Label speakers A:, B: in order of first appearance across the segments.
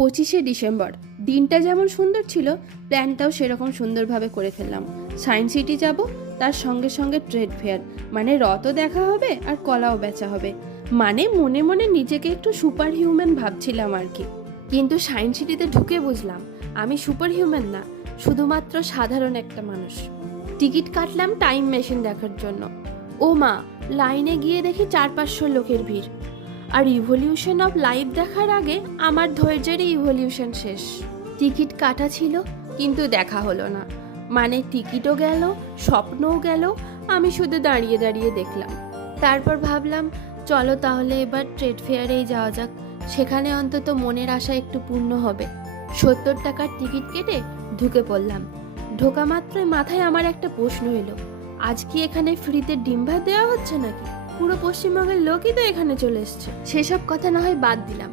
A: পঁচিশে ডিসেম্বর। দিনটা যেমন সুন্দর ছিল, প্ল্যানটাও সেরকম সুন্দরভাবে করে ফেললাম। সায়েন্স সিটি যাব, তার সঙ্গে সঙ্গে ট্রেড ফেয়ার মানে রথও দেখা হবে আর কলাও বেচা হবে। মানে মনে মনে নিজেকে একটু সুপার হিউম্যান ভাবছিলাম আর কি। কিন্তু সায়েন্স সিটিতে ঢুকে বুঝলাম, আমি সুপার হিউম্যান না, শুধুমাত্র সাধারণ একটা মানুষ। টিকিট কাটলাম টাইম মেশিন দেখার জন্য। ও মা লাইনে গিয়ে দেখি চার পাঁচশো লোকের ভিড়। আর ইভলিউশন অফ লাইফ দেখার আগে আমার ধৈর্যেরই ইভলিউশন শেষ। টিকিট কাটা ছিল, কিন্তু দেখা হলো না। মানে টিকিটও গেল, স্বপ্নও গেল, আমি শুধু দাঁড়িয়ে দাঁড়িয়ে দেখলাম। তারপর ভাবলাম, চলো তাহলে এবার ট্রেড ফেয়ারেই যাওয়া যাক। সেখানে অন্তত মনের আশা একটু পূর্ণ হবে। সত্তর টাকার টিকিট কেটে ঢুকে পড়লাম। ঢোকা মাত্রই মাথায় আমার একটা প্রশ্ন এলো, আজ কি এখানে ফ্রিতে ডিম ভাত দেওয়া হচ্ছে নাকি? পুরো পশ্চিমবঙ্গের লোকই তো এখানে চলে এসছে। সেসব কথা না হয় বাদ দিলাম।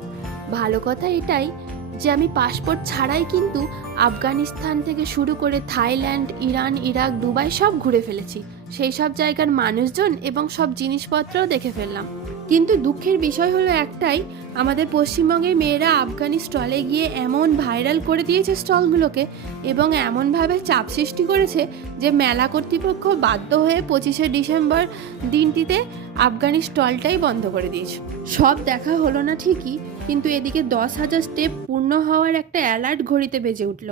A: ভালো কথা এটাই যে আমি পাসপোর্ট ছাড়াই কিন্তু আফগানিস্তান থেকে শুরু করে থাইল্যান্ড, ইরান, ইরাক, দুবাই সব ঘুরে ফেলেছি। সেই সব জায়গার মানুষজন এবং সব জিনিসপত্রও দেখে ফেললাম। কিন্তু দুঃখের বিষয় হলো একটাই, আমাদের পশ্চিমবঙ্গের মেয়েরা আফগানি স্টলে গিয়ে এমন ভাইরাল করে দিয়েছে স্টলগুলোকে এবং এমনভাবে চাপ সৃষ্টি করেছে যে মেলা কর্তৃপক্ষ বাধ্য হয়ে পঁচিশে ডিসেম্বর দিনটিতে আফগানি স্টলটাই বন্ধ করে দিয়েছে। সব দেখা হলো না ঠিকই, কিন্তু এদিকে দশ হাজার স্টেপ পূর্ণ হওয়ার একটা অ্যালার্ট ঘড়িতে বেজে উঠল।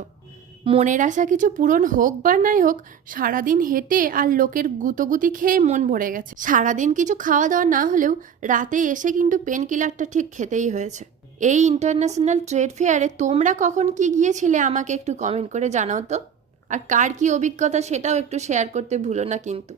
A: মনের আশা কিছু পূরণ হোক বা নাই হোক, সারাদিন হেঁটে আর লোকের গুতোগুতি খেয়ে মন ভরে গেছে। সারাদিন কিছু খাওয়া দাওয়া না হলেও রাতে এসে কিন্তু পেন কিলারটা ঠিক খেতেই হয়েছে। এই ইন্টারন্যাশনাল ট্রেড ফেয়ারে তোমরা কখন কি গিয়েছিলে আমাকে একটু কমেন্ট করে জানাও তো। আর কার কি অভিজ্ঞতা সেটাও একটু শেয়ার করতে ভুলো না কিন্তু।